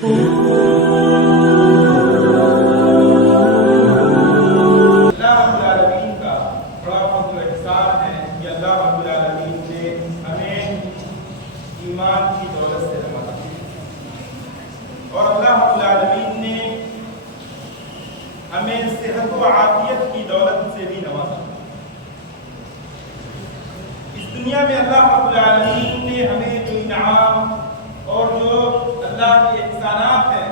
دنیا میں اللہ رب العالمین نے ہمیں جو انعام اور جو اللہ کے احسانات ہیں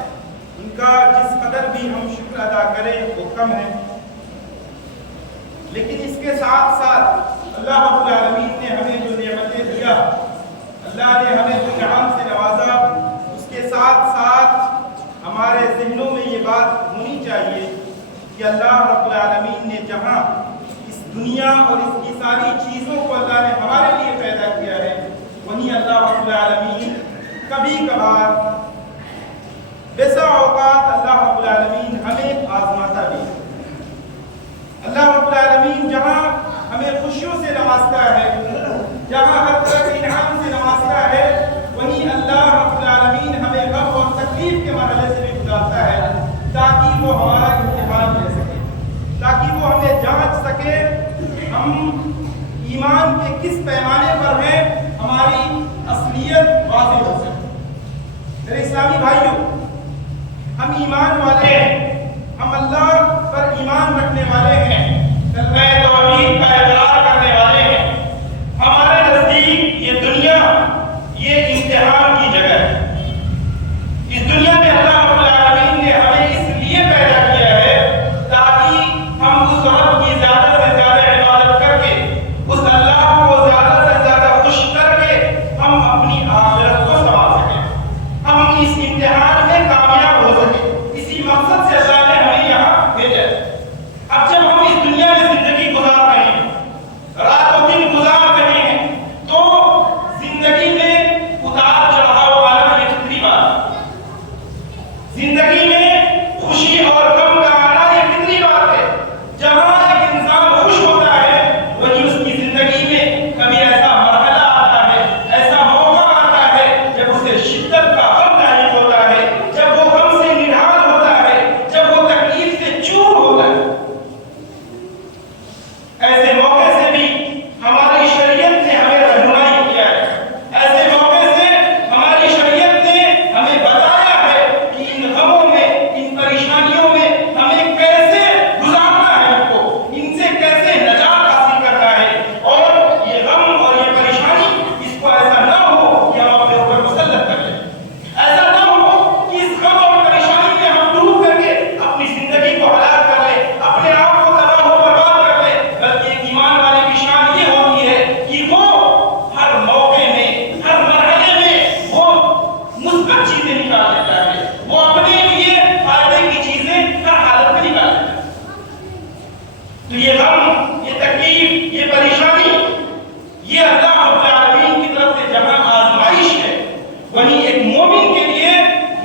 ان کا جس قدر بھی ہم شکر ادا کریں وہ کم ہے، لیکن اس کے ساتھ ساتھ اللہ رب العالمین نے ہمیں جو نعمتیں دیا، اللہ نے ہمیں جو انعام سے نوازا، اس کے ساتھ ساتھ ہمارے ذہنوں میں یہ بات ہونی چاہیے کہ اللہ رب العالمین نے جہاں اس دنیا اور اس کی ساری چیزوں کو اللہ نے ہمارے لیے پیدا کیا ہے، وہیں اللہ رب العالمین کبھی کبھار بیسا اوقات اللہ رب العالمین ہمیں آزماتا بھی ہے۔ اللہ رب العالمین جہاں ہمیں خوشیوں سے نوازتا ہے، جہاں ہر طرح کے انعام سے نوازتا ہے، وہیں اللہ رب العالمین ہمیں غم اور تکلیف کے مرحلے سے بھی گزارتا ہے تاکہ وہ ہمارا امتحان لے سکے، تاکہ وہ ہمیں جانچ سکے ہم ایمان کے کس پیمانے پر ہیں، ہماری اصلیت واضح ہو سکے۔ میرے اسلامی بھائیوں، ہم ایمان والے ہیں، ہم اللہ پر ایمان رکھنے والے ہیں، کلمہ توحید کا اقرار کرنے والے ہیں۔ ہمارے نزدیک یہ دنیا یہ امتحان کی جگہ ہے۔ اس دنیا میں اللہ رب العالمین نے ہمیں اس لیے پیدا کیا ہے تاکہ ہم اس رب کی زیادہ سے زیادہ عبادت کر کے، اس اللہ کو زیادہ سے زیادہ خوش کر کے ہم اپنی آخرت کو سنوار سکیں، ہم اس امتحان میں کامیاب ہو سکیں۔ اسی مقصد سے اللہ نے ہمیں یہاں بھیجا ہے۔ اب جب ہم اس دنیا میں زندگی گزار رہے ہیں، رات و دن گزار رہے ہیں، تو زندگی میں اتار چڑھاؤ والا یہ فطری بات ہے۔ زندگی میں خوشی اور غم کا آنا یہ فطری بات ہے۔ جہاں ایک انسان خوش ہوتا ہے، وہیں اس کی زندگی میں کبھی ایسا مرحلہ آتا ہے، ایسا موقع آتا ہے جب اسے شدت کا غم لاحق ہوتا ہے، جب وہ غم سے نڈھال ہوتا ہے، جب وہ تکلیف سے چور ہوتا ہے۔ ایسے موقع سے بھی ہماری شریعت نے ہمیں رہنمائی کیا ہے، ایسے موقع سے ہماری شریعت نے ہمیں بتایا ہے کہ ان غموں میں، ان پریشانیوں میں ہمیں کیسے گزارنا ہے، ان کو ان سے کیسے نجات حاصل کرنا ہے، اور یہ غم اور یہ پریشانی اس کو ایسا نہ ہو کہ ہم اپنے اوپر مسلط کر لیں، ایسا نہ ہو کہ اس غم اور پریشانی میں ہم ڈوب کر کے اپنی زندگی کو ہلاک کر لیں، اپنے آپ کو تباہ و برباد کر لیں۔ بلکہ ایک ایمان والے کی شان یہ ہوتی ہے کہ وہ ہر موقع میں، ہر مرحلے میں وہ مثبت چیزیں نکال لیتا ہے، وہ اپنے لیے فائدے کی چیزیں ہر حالت میں نکال لیتا ہے۔ تو یہ غم، یہ تکلیف، یہ پریشانی، یہ اللہ رب العالمین کی طرف سے جہاں آزمائش ہے، وہیں ایک مومن کے لیے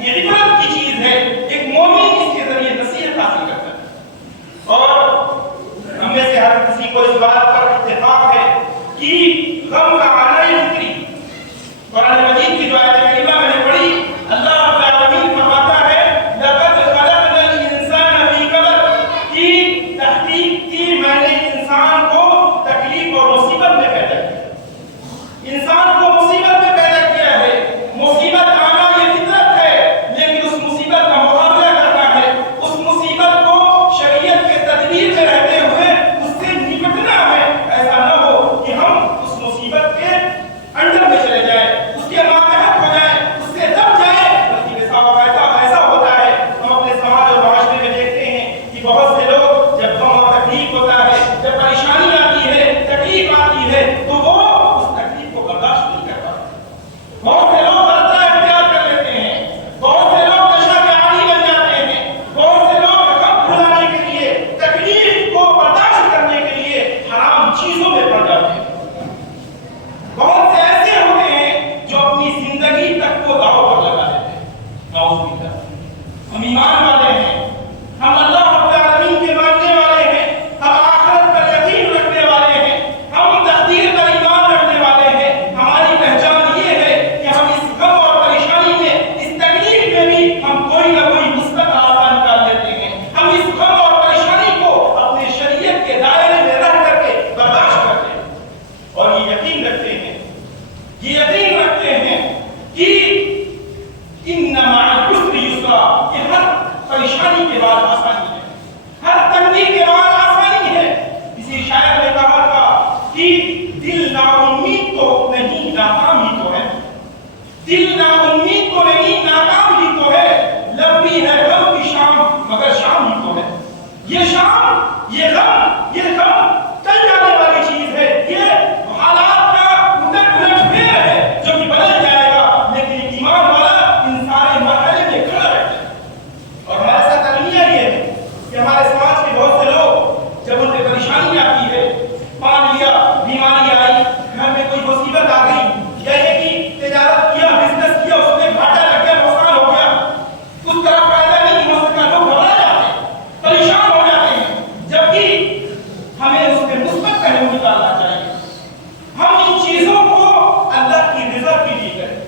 یہ عبرت کی چیز ہے۔ ایک مومن اس کے ذریعے نصیحت حاصل کرتا ہے۔ اور ہم میں سے ہر کسی کو اس بات پر اتفاق ہے کہ غم کا آنا یہ فطری۔ قرآن مجید کی جو آیت کریمہ میں نے پڑھی، اللہ رب العالمین فرماتا ہے لَقَدْ خَلَقْنَا الْإِنسَانَ فِي كَبَدٍ، کہ تحقیق کی میں نے انسان کو تکلیف اور مصیبت میں پیدا کیا۔ ان مع العسر یسرا، کہ ہر پریشانی کے بعد آسانی ہے، ہر تنگی کے بعد آسانی ہے۔ کسی شاعر نے کہا تھا کہ دل نا امید تو نہیں ناکام ہی تو ہے، دل نا امید تو نہیں ناکام ہی تو ہے، لب بھی ہے غم کی شام مگر شام ہی تو ہے۔ یہ شام، یہ غم، یہ غم کل جانے والی چیز ہے، یہ حالات کا الٹ پھیر ہے جو کہ بدل جائے گا، لیکن ایمان والا ان سارے مرحلے میں کھڑا رہتا ہے۔ اور ہمارے ساتھ المیہ یہ ہے کہ ہمارے سماج کے بہت سے لوگ جب ان پہ پریشانی آتی ہے، مان لیا بیماری آئی، گھر میں کوئی مصیبت آ گئی، یا یہ کہ تجارت کیا، بزنس کیا، اس میں گھاٹا لگ گیا، نقصان ہو گیا، اس طرح فائدہ نہیں ہو سکا، لوگ گھبرا جاتے ہیں، پریشان ہو جاتے ہیں، جبکہ ہمیں اس میں مثبت پہلو نکالنا چاہیے۔ ہم ان چیزوں کو اللہ کی رضا کے لیے کریں۔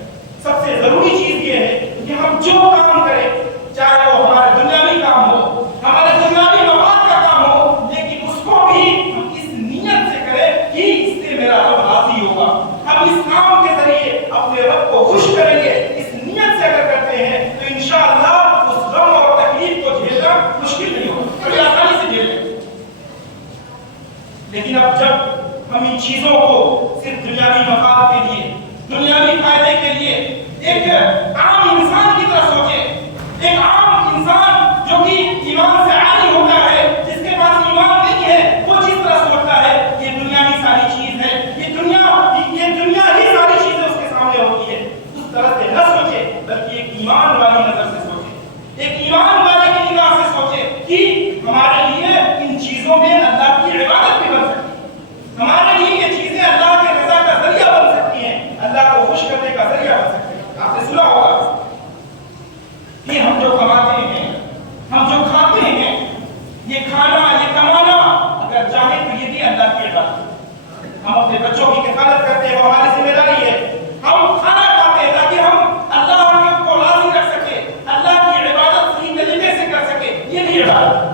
سب سے ضروری چیز یہ ہے کہ ہم جو کام کریں، چاہے وہ ہمارا دنیاوی کام ہو، ہمارے دنیاوی مفاد کا کام ہو، لیکن اس کو بھی ہم اس نیت سے کریں کہ اس سے میرا رب راضی ہوگا۔ ہم اس کام کے ذریعے اپنے رب کو خوش کریں گے، اس نیت سے اگر کرتے ہیں تو انشاءاللہ اس غم اور تکلیف کو جھیلنا مشکل نہیں ہوگا، بڑی آسانی سے جھیل لیں گے۔ لیکن اب جب ہم ان چیزوں کو صرف دنیاوی مفاد کے لیے، دنیاوی فائدے کے لیے ایک عام انسان کی طرح سوچیں، ایک عام انسان جو کہ ایمان سے عاری ہوتا ہے، جس کے پاس ایمان نہیں ہے، وہ جس طرح سوچتا ہے یہ دنیا ہی ساری چیز ہے، یہ دنیا ہی ساری چیزیں اس کے سامنے ہوتی ہے، اس طرح سے نہ سوچے، بلکہ ایک ایمان والی نظر سے سوچے، ایک ایمان والے کی نگاہ سے سوچے کہ ہمارے لیے ان چیزوں میں اللہ کی عبادت بھی بن سکتی ہے، ہمارے لیے یہ چیزیں اللہ کے رضا کا ذریعہ بن سکتی ہیں، اللہ کو خوش کرنے کا ذریعہ بن سکتی ہیں۔ آپ نے سنا ہوگا کہ ہم جو کماتے ہیں، ہم جو کھاتے ہیں، یہ کھانا، یہ کمانا اگر چاہے تو یہ بھی اللہ کی عبادت ہے۔ ہم اپنے بچوں کی کفالت کرتے ہیں، وہ ہماری ذمہ داری ہے۔ ہم کھانا کھاتے ہیں تاکہ ہم اللہ کو راضی رکھ سکیں، اللہ کی عبادت صحیح طریقے سے کر سکیں، یہ بھی عبادت ہے۔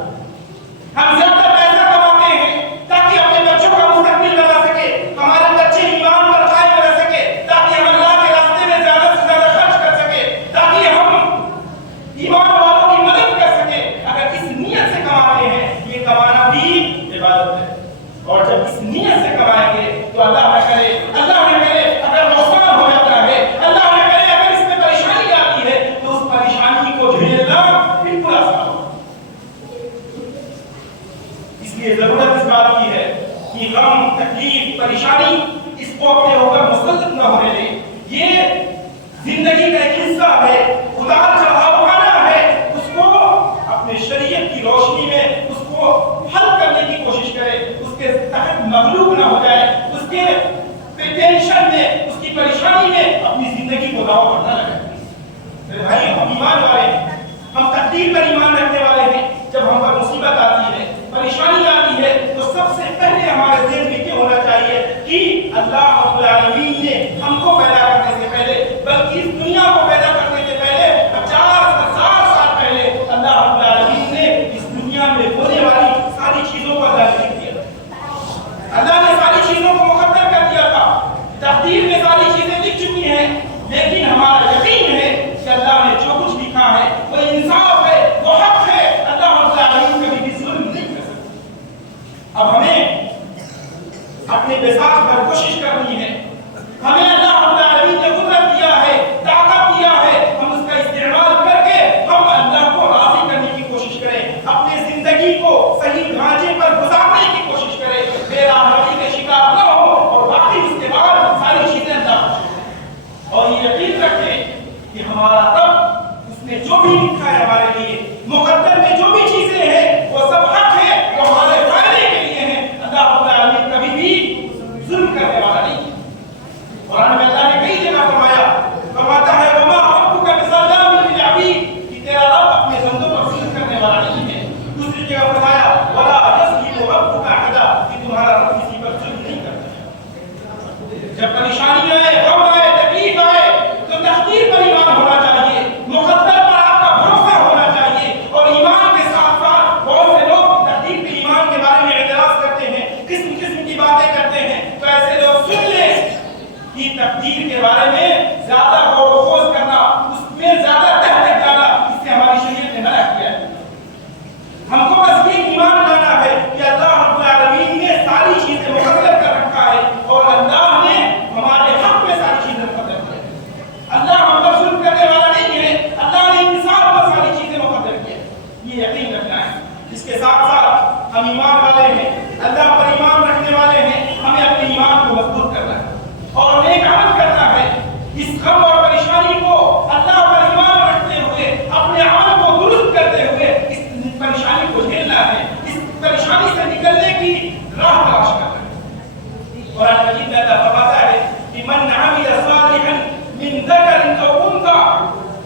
ہم زیادہ پیسہ کماتے ہیں تاکہ اپنے بچوں کا مستقبل بنا سکے، ہمارے بچے ایمان پر قائم رہ سکے، تاکہ ہم اللہ کے راستے میں زیادہ سے زیادہ خرچ کر سکے، تاکہ ہم ایمان والوں کی مدد کر سکے۔ اگر اس نیت سے کماتے ہیں، یہ کمانا بھی عبادت ہے، اور جب اس نیت سے کمائیں گے تو اللہ نہ کرے اگر نقصان ہو جاتا ہے، اللہ نہ کرے اگر اس میں پریشانی آتی ہے، تو اس پریشانی کو جھیلنا بالکل آسان ہوگا۔ اس لیے ضرورت اس بات کی ہے کہ غم، تکلیف، پریشانی اس کو اپنے اوپر مسلط نہ ہونے دیں۔ یہ زندگی کا ایک حصہ ہے، اتار چڑھاؤ آنا ہے، اس کو اپنے شریعت کی روشنی میں اس کو حل کرنے کی کوشش کرے، اس کے تحت مغلوب نہ ہو جائے، اس کے ٹینشن میں، اس کی پریشانی میں اپنی زندگی کو داؤ پر نہ لگائے۔ میرے بھائی، ہم ایمان والے ہیں، ہم تقدیر پر ایمان رکھنے والے ہیں۔ جب ہم پر مصیبت آتی ہے، پریشانی آتی ہے، تو سب سے پہلے ہمارے ذہن میں یہ ہونا چاہیے کہ اللہ رب العالمین نے ہم کو پیدا کرنے سے پہلے، بلکہ اس دنیا کو پیدا کرنے سے پہلے 50,000 سال پہلے اللہ رب العالمین نے اس دنیا میں ہونے والی ساری چیزوں کو اللہ نے لکھ دیا تھا۔ اللہ نے ساری چیزوں کو مقدر کر دیا تھا، تقدیر میں ساری چیزیں لکھ چکی ہیں، لیکن ہمارا یقین ہے کہ اللہ نے جو کچھ لکھا ہے وہ انصاف ہے، وہ حق ہے، اللہ رب العالمین کبھی بھی ظلم نہیں کر سکتا۔ اب ہمیں اپنے بساط پر کوشش کرنی ہے، ہمیں اللہ رب العالمین نے قدرت دیا ہے، طاقت دیا ہے، ہم اس کا استعمال کر کے ہم اللہ کو راضی کرنے کی کوشش کریں، اپنے زندگی کو صحیح ڈھانچے پر گزارنے کی کوشش کریں، بے راہبری کے شکار نہ ہو، اور باقی اس کے بعد ساری چیزیں اللہ کو چھوڑیں، اور یہ یقین رکھیں کہ ہمارا رب اس نے جو بھی لکھا ہے ہمارے لیے، مقدر میں جو بھی چیزیں ہیں وہ سب حق ہے، وہ ہمارے فائدے کے لیے ہیں۔ اللہ رب العالمین کبھی بھی ظلم کرنے والا نہیں۔ قرآن میں اللہ نے کئی جگہ فرماتا ہے وما ربک بظلام للعبید، کہ تیرا رب اپنے بندوں پر ظلم کرنے والا نہیں ہے۔ دوسری جگہ فرمایا ولا یظلم ربک احدا، کہ تمہارا رب کسی پر ظلم نہیں کرتا۔ جب پریشانی آئے، غم آئے، تکلیف آئے، تو تقدیر پر ایمان ہونا چاہیے، مقدر پر آپ کا بھروسہ ہونا چاہیے، اور ایمان کے ساتھ ساتھ بہت سے لوگ تقدیر پہ ایمان کے بارے میں اعتراض کرتے ہیں، قسم قسم کی باتیں کرتے ہیں، تو ایسے لوگ سن لیں کہ تقدیر کے بارے میں زیادہ غور و خوض کرنا، اس میں زیادہ ہم ایمان والے ہیں، اللہ پر ایمان رکھنے والے ہیں، ہمیں اپنے ایمان کو مضبوط کرنا ہے اور نیک عمل کرنا ہے۔ اس غم اور پریشانی کو اللہ پر ایمان رکھتے ہوئے اپنے عمل کو درست کرتے ہوئے اس پریشانی کو جھیلنا ہے، اس پریشانی سے نکلنے کی راہ تلاش کرنا ہے۔ قرآن مجید میں اللہ فرماتا ہے کہ من عمل صالحا من ذکر او انثى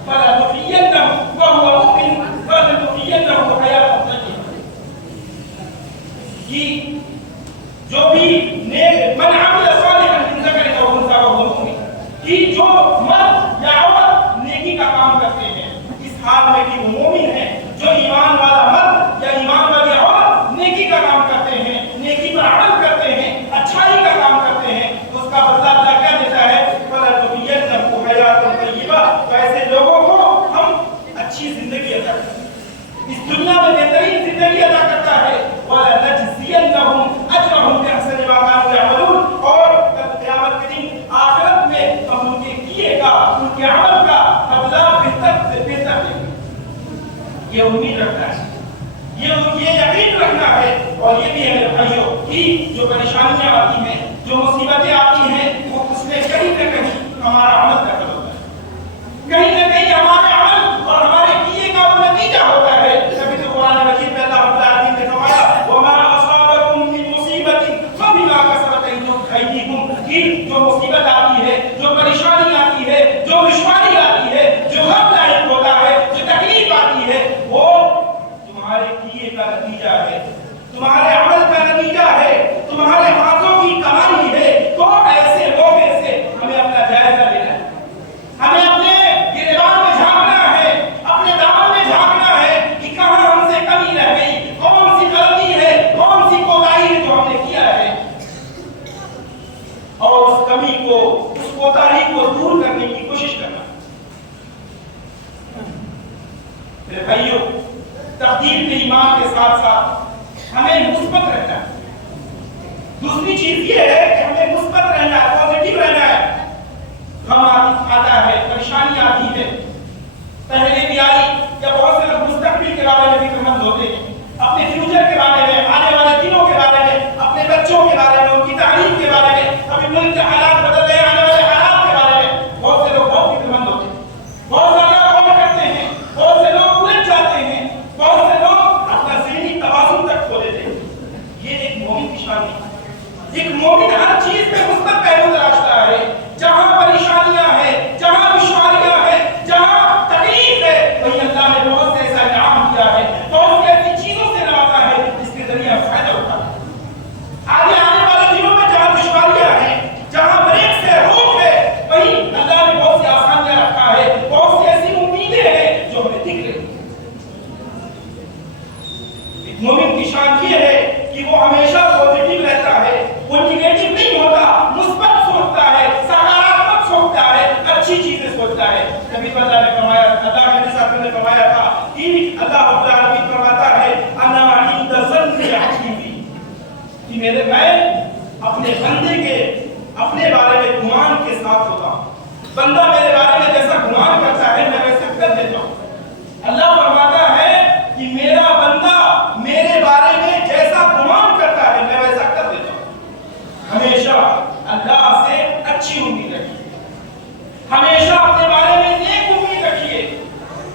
فلنحيينه وهو مؤمن فلنحيينه حیاة طیبہ، کہ جو بھی من عمل صالحا من ذکر او انثى وهو مؤمن، کہ جو مرد یا عورت نیکی کا کام کرتے ہیں اس حال میں کہ وہ مومن ہیں، جو ایمان والا مرد یا ایمان والی عورت نیکی کا کام کرتے ہیں، نیکی پر عمل کرتے ہیں، اچھائی کا کام کرتے ہیں، تو اس کا بدلہ اللہ کیا دیتا ہے؟ فَلَنُحْيِيَنَّهُ حَيَاةً طَيِّبَةً۔ تو ایسے لوگوں کو ہم اچھی زندگی عطا کرتے ہیں، اس دنیا میں بہترین زندگی عطا کرتا ہے۔ وَلَنَجْزِيَنَّهُمْ أَجْرَهُمْ بِأَحْسَنِ مَا كَانُوا يَعْمَلُونَ، اور کل قیامت کے دن آخرت میں ہم ان کے کیے کا، ان کے عمل کا بدلہ بہتر سے بہتر دیں گے۔ یہ امید رکھنا ہے، یہ یقین رکھنا ہے، اور یہ بھی ہے میرے بھائیوں کہ جو پریشانیاں آتی ہیں، جو مصیبتیں آتی ہیں، وہ اس میں کہیں نہ کہیں ہمارا عمل دخل ہوتا ہے، کہیں نہ کہیں ہمارے عمل اور ہمارے کیے کا وہ نتیجہ ہوتا ہے۔ تبھی تو قرآن مجید میں اللہ رب العالمین نے فرمایا وَمَا أَصَابَكُم مِّن مُّصِيبَةٍ فَبِمَا كَسَبَتْ أَيْدِيكُمْ، کہ جو مصیبت آتی ہے، جو پریشانی آتی ہے، جو دشواری آتی ہے، جو غم لاحق ہوتا ہے، جو تکلیف آتی ہے، وہ تمہارے کیے کا نتیجہ ہے، تمہارے عمل کا نتیجہ ہے، تمہارے ہاتھوں کی کمائی ہے۔ تو ایسے موقع سے ہمیں اپنا جائزہ لینا ہے، ہمیں اپنے گریبان میں جھانکنا ہے، اپنے دامن میں جھانکنا ہے کہ کہاں ہم سے کمی رہ گئی، کون سی غلطی ہے، کون سی کوتاہی ہے جو ہم نے کیا ہے، اور اس کمی کو، اس کوتاہی کو دور کرنے کی کوشش کرنا۔ میرے بھائیوں، تقدیر کے ایمان کے ساتھ ساتھ ہمیں مثبت رہنا ہے۔ دوسری چیز یہ ہے کہ ہمیں مثبت رہنا ہے، پازیٹیو رہنا ہے۔ غم آتا ہے، پریشانی آتی ہے، پہلے بھی آئی، یا بہت سے لوگ مستقبل کے بارے میں فکر مند ہوتے ہیں، اپنے فیوچر کے بارے میں، آنے والے دنوں کے بارے میں، اپنے بچوں کے بارے میں، ان کی تعلیم کے بارے میں، ابھی ملک کے حالات بدل رہے ہیں، آنے والے حالات کے بارے میں بہت سے لوگ بہت فکر مند ہوتے ہیں، بہت زیادہ غور کرتے ہیں، بہت سے لوگ الجھ جاتے ہیں، بہت سے لوگ اپنا ذہنی توازن تک کھو دیتے ہیں۔ یہ ایک مومن کی شان ہے۔ ایک مومن ہر چیز میں مثبت پہلو تراشتا ہے، جہاں پریشانیاں ہیں، جہاں دشواریاں ہیں، جہاں تکلیف ہے، وہیں اللہ نے بہت سے ایسا انعام کیا ہے، بہت سی ایسی چیزوں سے نوازا ہے جس کے ذریعے ہم فائدہ اٹھاتے ہیں۔ آگے آنے والے دنوں میں جہاں دشواریاں ہیں، جہاں بریک سے روک ہے، وہیں اللہ نے بہت سی آسانیاں رکھا ہے، بہت سی ایسی امیدیں ہیں جو ہمیں دکھ رہی ہیں۔ ایک مومن کی شان یہ ہے کہ وہ ہمیشہ پازیٹیو رہتا ہے، وہ نیگیٹو نہیں ہوتا، مثبت سوچتا ہے، سکاراتمک سوچتا ہے، اچھی چیزیں سوچتا ہے۔ نبی اللہ نے فرمایا، اللہ کے نبی نے فرمایا تھا کہ اللہ رب العالمین فرماتا ہے انا عند ظن عبدی بی، کہ میں اپنے بندے کے اپنے بارے میں گمان کے ساتھ ہوتا ہوں، بندہ میرے بارے میں جیسا گمان کرتا ہے میں ویسا کر دیتا ہوں۔ اللہ فرماتا ہے کہ میرا بندہ میرے بارے میں جیسا گمان کرتا ہے میں ویسا کر دیتا ہوں۔ ہمیشہ اللہ سے اچھی امید رکھیے، ہمیشہ اپنے بارے میں نیک امید رکھیے،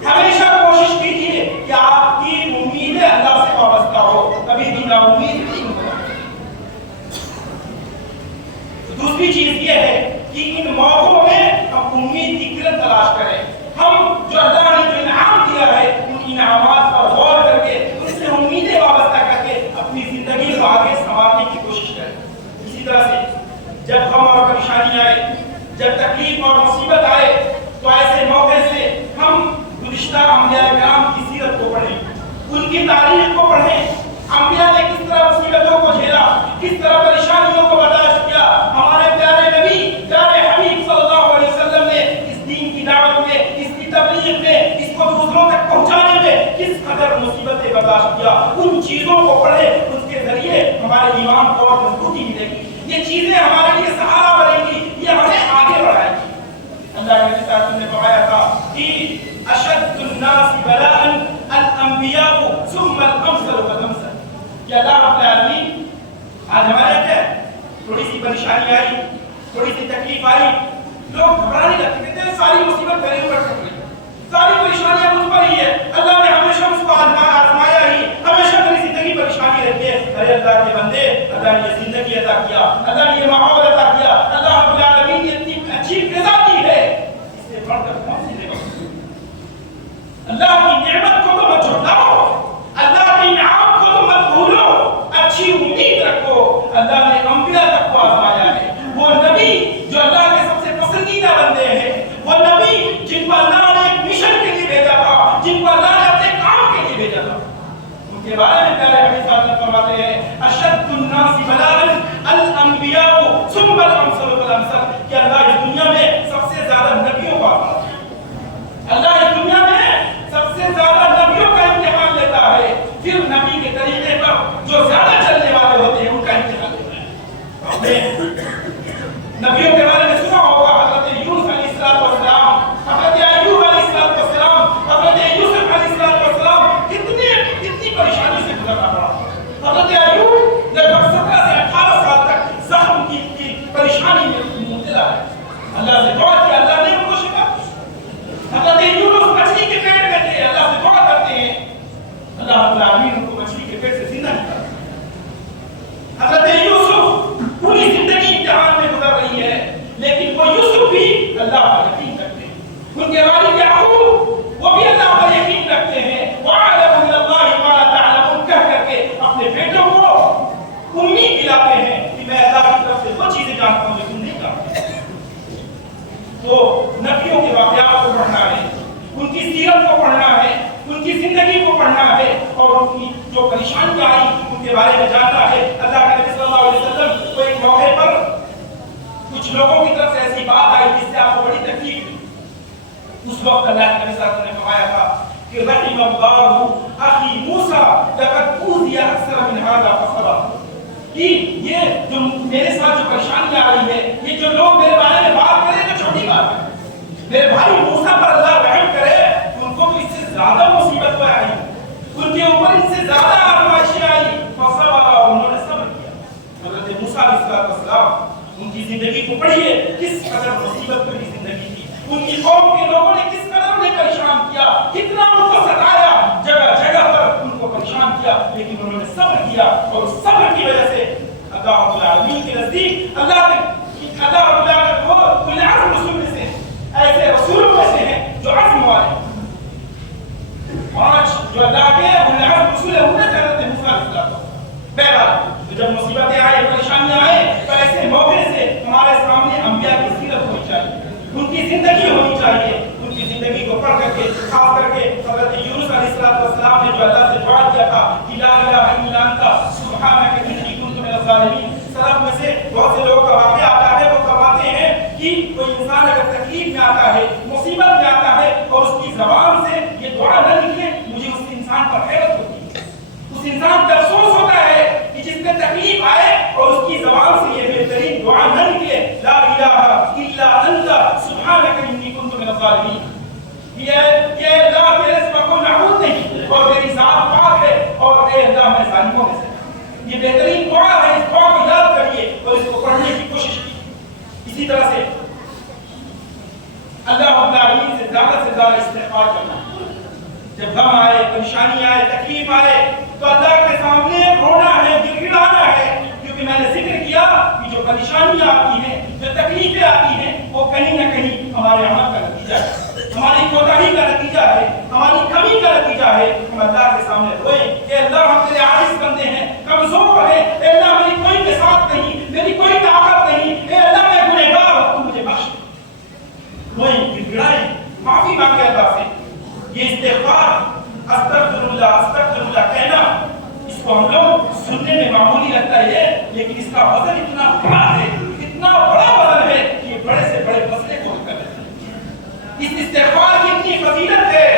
ہمیشہ کوشش کیجیے کہ آپ کی امیدیں اللہ سے وابستہ ہو، کبھی بھی نا امید نہیں ہوگا۔ دوسری چیز یہ ہے کہ ان موقعوں میں ہم امید کی کرن تلاش کریں، ہم جو اللہ نے جو انعام دیا ہے ان انعامات پر غور کر کے ان سے امیدیں وابستہ کر کے اپنی زندگی کو آگے سنوارنے کی کوشش کریں۔ اسی طرح سے جب غم اور پریشانی آئے، جب تکلیف اور مصیبت آئے، تو ایسے موقع سے ہم گزشتہ انبیاء کرام کی سیرت کو پڑھیں، ان کی تاریخ کو پڑھیں، انبیاء نے کس طرح مصیبتوں کو جھیلا، کس طرح پریشانیوں کو برداشت کیا۔ ہمارے پیارے نبی، پیارے حبیب صلی اللہ علیہ وسلم نے اس دین کی دعوت میں، اس کی تبلیغ میں، اس کو دوسروں تک پہنچانے میں کس قدر مصیبتیں برداشت کیا۔ ان چیزوں کو پڑھیں، اس کے ذریعے ہمارے ایمان کو اور مضبوطی ملے گی، یہ چیزیں ہمارے لیے سہارا بنیں گی، یہ ہمیں آگے بڑھائیں گی۔ اللہ کے رسول نے فرمایا تھا کہ اشد الناس بلاء الانبیاء ثم الامثل فالامثل، کہ اللہ رب العالمین آج ہمارے کیا تھوڑی سی پریشانی آئی، تھوڑی سی تکلیف آئی، لوگ گھبرانے لگتے، کہتے ہیں ساری مصیبت میرے اوپر چل رہی ہے، ساری پریشانیاں مجھ پر ہی ہے، اللہ نے ہمیشہ مجھ کو آزمایا ہی، ہمیشہ میری زندگی پریشانی رہتی ہے۔ ارے اللہ کے بندے، اللہ نے یہ زندگی عطا کیا، اللہ نے یہ ماحول عطا کیا، اللہ رب العالمین نے اتنی اچھی فضا دی ہے، اس سے بڑھ کر کون سی نعمت؟ اللہ کی نعمت کو تو مت جھٹلاؤ، اللہ کے انعام کو تو مت بھولو، اچھی امید رکھو۔ اللہ نے انبیاء تک کو آزمایا ہے، وہ نبی جو اللہ کے سب سے پسندیدہ بندے ہیں، وہ نبی جن کو اللہ نے ایک مشن کے لیے بھیجا تھا، جن کو اللہ نے اپنے کام کے لیے بھیجا تھا، ان کے بارے میں پہلے حدیث میں فرماتے ہیں اشد الناس بلاء الانبیاء ثم الامثل فالامثل، کہ اللہ اس دنیا میں سب سے زیادہ نبیوں کو آزماتا ہے، اللہ اس دنیا میں سب سے زیادہ نبیوں کا امتحان لیتا ہے، پھر نبی کے طریقے پر جو زیادہ چلنے والے ہوتے ہیں ان کا امتحان لیتا ہے۔ آپ نے نبیوں کے بارے میں سنا ہوگا، حضرت یونس علیہ السلام، حضرت ایوب علیہ السلام، حضرت یوسف علیہ السلام، کتنی پریشانی سے گزرنا پڑا۔ حضرت ایوب لگ بھگ 17 سے 18 سال تک زخم کی پریشانی میں مبتلا ہے، اللہ سے دعا کی، اللہ نے ان کو شفا دی۔ حضرت یونس مچھلی کے پیٹ میں تھے، اللہ سے دعا کرتے ہیں، اللہ رب العالمین ان کو مچھلی کے پیٹ سے زندہ نکالا۔ حضرت یوسف پوری زندگی امتحان میں گزر رہی ہے، لیکن وہ یوسف بھی اللہ پر یقین رکھتے ہیں، ان کے والد یعقوب وہ بھی اللہ پر یقین رکھتے ہیں، وَعَلَمُ مِنَ اللَّهِ مَا لَا تَعْلَمُونَ کہہ کر کے اپنے بیٹوں کو امید دلاتے ہیں کہ میں اللہ کی طرف سے وہ چیزیں جانتا ہوں جو تم نہیں جانتے۔ تو نبیوں کے واقعات کو پڑھنا ہے، ان کی سیرت کو پڑھنا ہے، ان کی زندگی کو پڑھنا ہے، اور ان کی جو پریشانیاں آئی ان کے بارے میں جاننا ہے۔ اللہ کے نبی صلی اللہ علیہ وسلم کو ایک موقع پر کچھ لوگوں کی طرف سے ایسی بات آئی جس سے آپ کو بڑی تکلیف ہوئی۔ اس وقت اللہ کے نبی صلی اللہ علیہ وسلم نے فرمایا تھا کہ رحم اللہ اخی موسیٰ لقد اوذی اکثر من ھذا فصبر، کہ یہ جو میرے ساتھ جو پریشانیاں آئی ہے، یہ جو لوگ میرے بارے میں بات کریں تو چھوٹی بات ہے، میرے بھائی موسیٰ پر اللہ رحم کرے، ان کو تو اس سے زیادہ مصیبت کو آئی، ان کے اوپر اس سے زیادہ آزمائشیں آئی، فصبر، انہوں نے صبر کیا۔ حضرت موسیٰ علیہ السلام، ان کی زندگی کو پڑھیے، کس قدر مصیبت بھری زندگی تھی، ان کی قوم کے لوگوں نے کس قدر انہیں پریشان کیا، کتنا ان کو ستایا، جگہ جگہ پر ان کو پریشان کیا، لیکن انہوں نے صبر کیا، اور اس صبر کی وجہ سے اللہ رب العالمین کے نزدیک اللہ رب العالمین کو اولو العزم رسول میں سے، ایسے رسولوں میں سے ہیں جو عزم والے، پانچ جو اللہ کے اولو العزم رسول ہیں، انہیں حضرت موسیٰ علیہ السلام۔ بہرحال تو جب مصیبتیں آئے، پریشانیاں آئے، تو ایسے موقع سے ہمارے سامنے انبیاء کی سیرت ہونی چاہیے، ان کی زندگی ہونی چاہیے، ان کی زندگی کو پڑھ کر کے، خاص کر کے حضرت یونس علیہ السلام نے جو اللہ سے دعا کیا تھا کہ لا الہ الا انت سبحانک انی کنت من الظالمین، سلف میں سے بہت سے لوگوں کا واقعہ آتا ہے، وہ فرماتے ہیں کہ کوئی انسان اگر تکلیف میں آتا ہے، مصیبت میں آتا ہے، اور اس کی زبان سے یہ دعا نہ نکلے، مجھے اس انسان پر حیرت ہوتی ہے، اس انسان پر افسوس ہوتا ہے کہ جس میں تکلیف آئے اور اس کی زبان سے یہ بہترین دعا نہ نکلے، لا الہ الا انت سبحانک انی کنت من الظالمین، یہ اللہ تیرے سوا کوئی معبود نہیں، اور تیری ذات پاک ہے، اور اے اللہ میں ظالموں میں سے۔ یہ بہترین دعا ہے، اس دعا کو یاد کریے اور اس کو پڑھنے کی کوشش کیجیے۔ اسی طرح سے اللہ رب العالمین سے زیادہ استغفار کرنا، جب غم آئے، پریشانی آئے، تکلیف آئے، تو اللہ کے سامنے رونا ہے، گر گڑانا ہے، کیونکہ میں نے ذکر کیا کہ جو پریشانیاں آتی ہیں، جو تکلیفیں آتی ہیں، وہ کہیں نہ کہیں ہمارے عمل کا نتیجہ ہے، ہماری کوتاہی کا نتیجہ ہے، ہماری کمی کا نتیجہ ہے۔ ہم اللہ کے سامنے روئیں کہ اللہ ہم تیرے عاجز بندے ہیں، کمزور ہیں، اے اللہ میری کوئی بساط نہیں، میری کوئی طاقت نہیں، اے اللہ میں گنہگار ہوں، تو مجھے بخش دے۔ روئیں، گر گڑائیں، معافی مانگیں اللہ سے۔ یہ استغفار استغفر اللہ کہنا، اس کو ہم لوگ سننے میں معمولی لگتا ہے، لیکن اس کا وزن اتنا بڑا ہے، اتنا بڑا وزن ہے کہ یہ بڑے سے بڑے مسئلے کو حل کر دیتا ہے۔ اس استغفار کی اتنی فضیلت ہے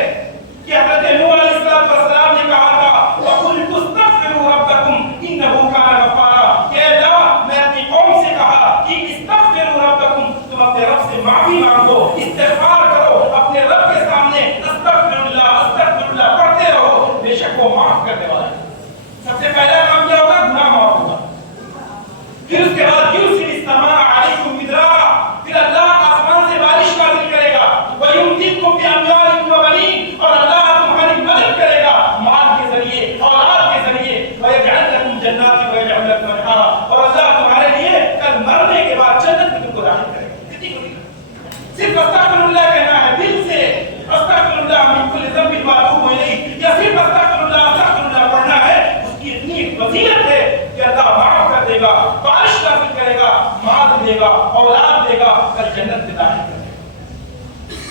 کہ حضرت نوح علیہ السلام نے کہا تھا وَقُلْتُ اسْتَغْفِرُوا رَبَّكُمْ إِنَّهُ كَانَ غَفَّارًا، کہ اللہ میں اپنی قوم سے کہا کہ استغفروا ربکم، تم اپنے رب سے معافی مانگو، استغفار کرو، اپنے رب کے سامنے استغفر اللہ پڑھتے رہو، بے شک وہ معاف کرنے والا ہے۔ سب سے پہلا کام ہمیں جنت میں داخل کرے.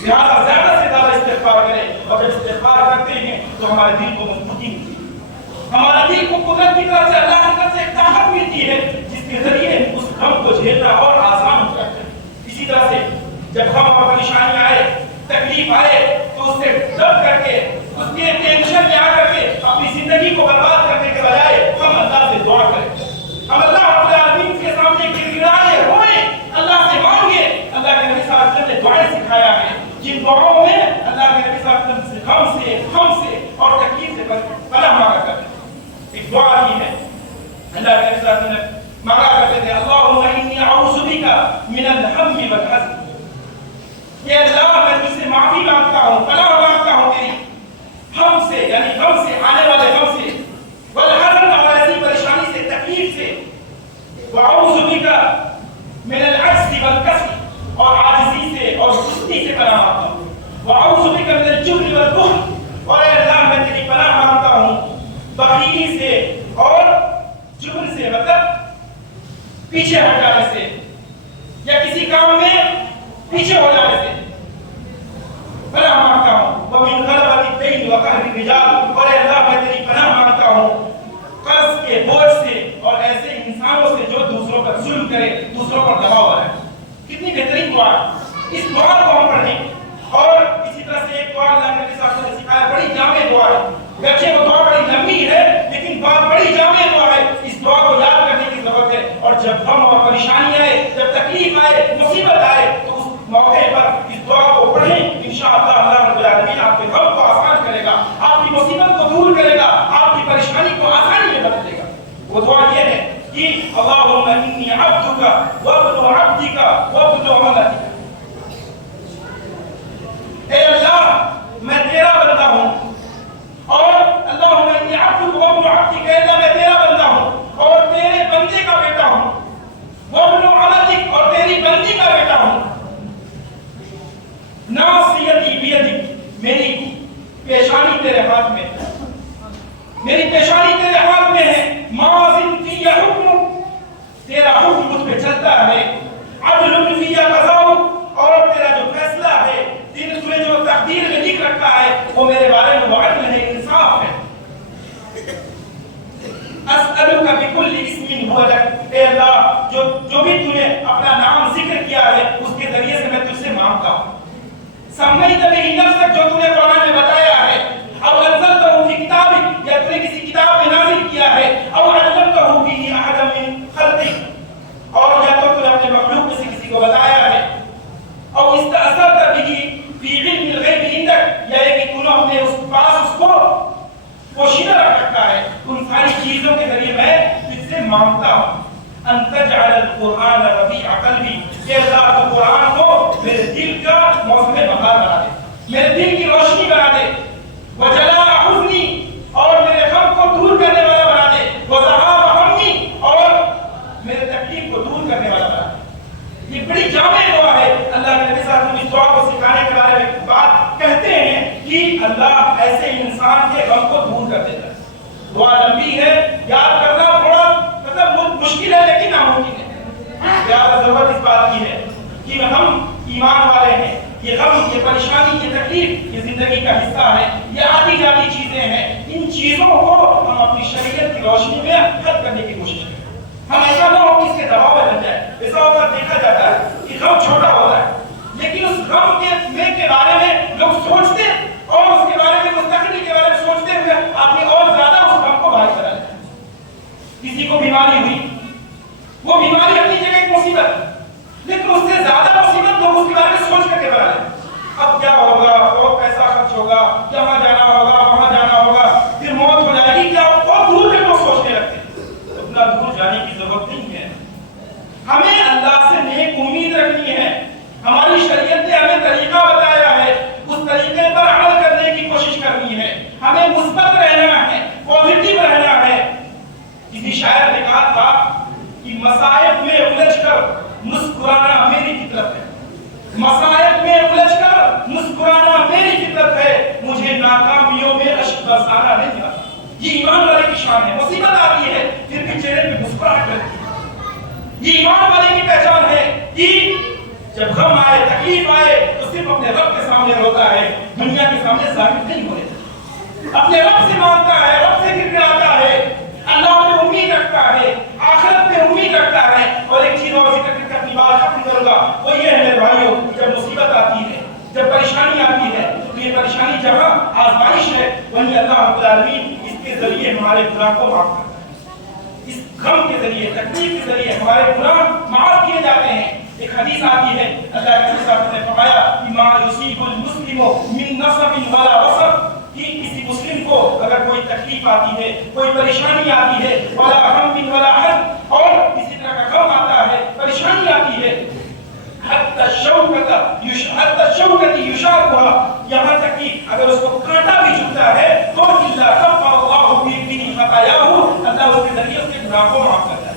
لہٰذا زیادہ سے زیادہ استغفار کریں، اور جب استغفار کرتے ہیں تو ہمارے دل کو مضبوطی ملتی ہے، ہمارے دل کو قدرت کی طرف سے اللہ کی طرف سے ایک طاقت ملتی ہے جس کے ذریعے اس غم کو جھیلنا اور آسان ہو جاتا ہے. اسی طرح سے جب غم اور پریشانی آئے، تکلیف آئے تو اس سے دب کر کے، اس کے ٹینشن میں آ کر کے اپنی زندگی کو برباد کرنے کے بجائے ہم اللہ سے دعا کریں، ہم اللہ رب العالمین کے سامنے گڑگڑائیں، روئیں، اللہ سے مانگے. اللہ کے نبی صلی اللہ علیہ وسلم نے دعائیں سکھایا ہے جن دعاؤں میں اللہ کے نبی صلی اللہ علیہ وسلم سے غم سے اور تکلیف سے پناہ مانگا کرتے ہیں. ایک دعا کی ہے اللہ کے نبی صلی اللہ علیہ وسلم مانگا کرتے تھے، اللہم انی اعوذ بک من الہم والحزن. کہ اللہ میں تجھ سے معافی مانگتا ہوں، پناہ مانگتا ہوں تیری ہم سے، یعنی غم سے، آنے والے غم سے، والحزن اور ایسی پریشانی سے، تکلیف سے، واعوذ بک من العجز والکسل اور عاجزی سے اور سستی سے پناہ مانگتا ہوں، واعوذ بک من الجبن والبخل اور اے اللہ میں تیری پناہ مانگتا ہوں بخیلی سے اور جبن سے، مطلب پیچھے ہٹ جانے سے یا کسی کام میں پیچھے ہو جانے سے پناہ مانگتا ہوں. وَمِنْ غَلَبَةِ الدَّيْنِ وَقَهْرِ الرِّجَالِ اور اے اللہ میں تیری پناہ مانگتا ہوں قرض کے بوجھ سے اور ایسے انسانوں سے جو دوسروں پر ظلم کرے، دوسروں پر دباؤ بنائے. کتنی بہترین دعا ہے. اس دعا کو ہم پڑھیں. اور اسی طرح سے ایک دعا اللہ کے نبی نے سکھایا، بڑی جامع دعا ہے. گرچہ وہ دعا بڑی لمبی ہے لیکن بات بڑی جامع دعا ہے. اس دعا کو یاد کرنے کی ضرورت ہے. اور جب غم اور پریشانی آئے، جب تکلیف آئے، مصیبت آئے تو اس موقع پر اس دعا کو پڑھیں. انشاءاللہ اللہ رب العالمین آپ کے غم کو آسان کرے گا، آپ کی مصیبت کو دور کرے گا، آپ کی پریشانی کو آسانی میں بدل دے گا. وہ دعا یہ ہے کہ اللہم انی عبدک وابن عبدک وابن امتک. اے اللہ میں تیرا بندہ ہوں، اور اللہم انی عبدک وابن عبدک، اے اللہ میں تیرا بندہ ہوں اور تیرے بندے کا بیٹا ہوں، وابن امتک اور تیری بندی کا بیٹا ہوں. ناصیتی بیدک، میری پیشانی تیرے ہاتھ میں ہے، میری پیشانی تیرے ہاتھ میں ہے. ماضٍ فی حکم، تیرا حکم مجھ پہ چلتا ہے. عدل فی قضاء، اور تیرا جو فیصلہ ہے، تجھے جو تقدیر میں لکھ رکھا ہے وہ میرے بارے میں وہ عدل ہے، انصاف ہے. اسألک بکل اسم هو لک، اے اللہ جو بھی تو نے اپنا نام ذکر کیا ہے اس کے ذریعے سے میں تجھ سے مانگتا ہوں. سمیت بہ نفسک، جو تو نے قرآن میں بتایا ہے، او انزلتہ فی کتابک، یا تو نے کسی کتاب میں نازل کیا ہے، او علمتہ بہ احدا من خلقک، اور یا تو نے اپنے مخلوق میں سے کسی کو بتایا ہے، او استأثرت بہ فی علم الغیب عندک، یا کہ تو نے اپنے اس پاس اس کو پوشیدہ رکھ رکھا ہے. ان ساری چیزوں کے ذریعے میں تجھ سے مانگتا ہوں. ان تجعل القرآن ربیع قلبی، کہ اللہ تو قرآن کو میرے دل کا موسم بہار بنا دے، میرے دل کی روشنی بنا دے. وجلاء حزنی، اور میرے غم کو دور کرنے والا بنا دے. وذہاب غمی، اور میرے تکلیف کو دور کرنے والا بنا دے. یہ بڑی جامع دعا ہے. اللہ کے نبی صلی اللہ علیہ وسلم اس دعا کو سکھانے کے بارے میں بات کہتے ہیں کہ اللہ ایسے انسان کے غم کو دور کر دیتا ہے. دعا لمبی ہے، یاد کرنا تھوڑا مطلب مشکل ہے لیکن ناممکن ہے. زیادہ ضرورت اس بات کی ہے کہ ہم ایمان والے ہیں. یہ غم، یہ پریشانی، یہ تکلیف یہ زندگی کا حصہ ہے، یہ آتی جاتی چیزیں ہیں. ان چیزوں کو ہم اپنی شریعت کی روشنی میں حل کرنے کی کوشش کریں. ہم ایسا نہ ہو کہ اس کے دباؤ میں رہ جائے. ایسا ہوتا دیکھا جاتا ہے کہ غم چھوٹا ہوتا ہے لیکن اس غم کے بارے میں لوگ سوچتے اور اس کے بارے میں مستقبل کے بارے میں سوچتے ہوئے آدمی اور زیادہ اس غم کو بھاری کرا لیتا ہے. کسی کو بیماری ہوئی، وہ بیماری اپنی جگہ ایک مصیبت، لیکن اس سے زیادہ مصیبت لوگ اس کے بارے میں سوچ کر کے بنا لیتے ہیں. اب کیا ہوگا، اور پیسہ خرچ ہوگا، یہاں جانا ہوگا، وہاں جانا ہوگا، پھر موت ہو جائے گی، کیا اور دور تک لوگ سوچنے لگتے ہیں. اتنا دور جانے کی ضرورت نہیں ہے. ہمیں اللہ سے نیک امید رکھنی ہے. ہماری شریعت نے ہمیں طریقہ بتایا ہے، اس طریقے پر عمل کرنے کی کوشش کرنی ہے. ہمیں مثبت رہنا ہے، پازیٹیو رہنا ہے. کسی شاعر نے کہا تھا کہ مصائب میں الجھ کر مسکرانا میری فطرت ہے. مصائب میں الجھ کر مسکرانا میری فطرت ہے. مجھے ناکامیوں میں اشک برسانا نہیں آتا. یہ ایمان والے کی شان ہے. مصیبت آتی ہے پھر بھی چہرے پہ مسکراہٹ رہتی ہے. یہ ایمان والے کی پہچان ہے کہ جب غم آئے تکلیف آئے تو صرف اپنے رب کے سامنے روتا ہے، دنیا کے سامنے ظاہر نہیں ہونے دیتا، اپنے رب سے مانگتا ہے، رب سے گڑگڑاتا ہے، اللہ پہ امید رکھتا ہے، آخرت پہ امید رکھتا ہے۔ اور ایک چیز اور ذکر کر کے اپنی بات ختم کروں گا، وہ یہ ہے میرے بھائیوں، جب مصیبت آتی ہے، جب پریشانی آتی ہے، تو یہ پریشانی جہاں آزمائش ہے وہیں اللہ رب العالمین اس کے ذریعے ہمارے گناہ کو معاف کرتا ہے، اس غم کے ذریعے، تکلیف کے ذریعے ہمارے گناہ معاف کیے جاتے ہیں۔ ایک حدیث آتی ہے، اللہ کے رسول نے فرمایا کہ ما یصیب المسلم من نصب ولا وصب، کہ کسی مسلم کو اگر کوئی تکلیف آتی ہے، کوئی پریشانی آتی ہے، ولا غم ولا حزن، اور کسی طرح کا غم آتا ہے، پریشانی آتی ہے، حتی الشوکۃ یشاقها، یہاں تک کہ اگر اس کو کانٹا بھی چبھتا ہے تو الا کفر اللہ به خطایاہ، اللہ اس کے ذریعے اس کے گناہ کو معاف کرتا ہے۔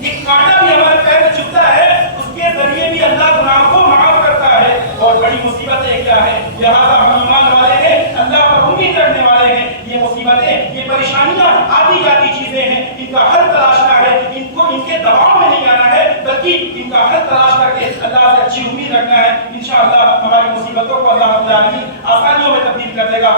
ایک کانٹا بھی ہمارے پیر میں چبھتا ہے، اس کے ذریعے بھی اللہ گناہ کو معاف کرتا ہے۔ اور بڑی مصیبتیں کیا ہے؟ لہذا ہم ایمان والے ہیں، اللہ پر امید رکھنے والے ہیں، یہ مصیبتیں، یہ پریشانیاں آتی جاتی چیزیں ہیں، ان کا حل تلاشنا ہے، ان کے دباؤ میں نہیں آنا ہے، بلکہ ان کا حل تلاش کر کے اللہ سے اچھی امید رکھنا ہے۔ انشاءاللہ ہماری مصیبتوں کو اللہ رب العالمین آسانیوں میں تبدیل کر دے گا۔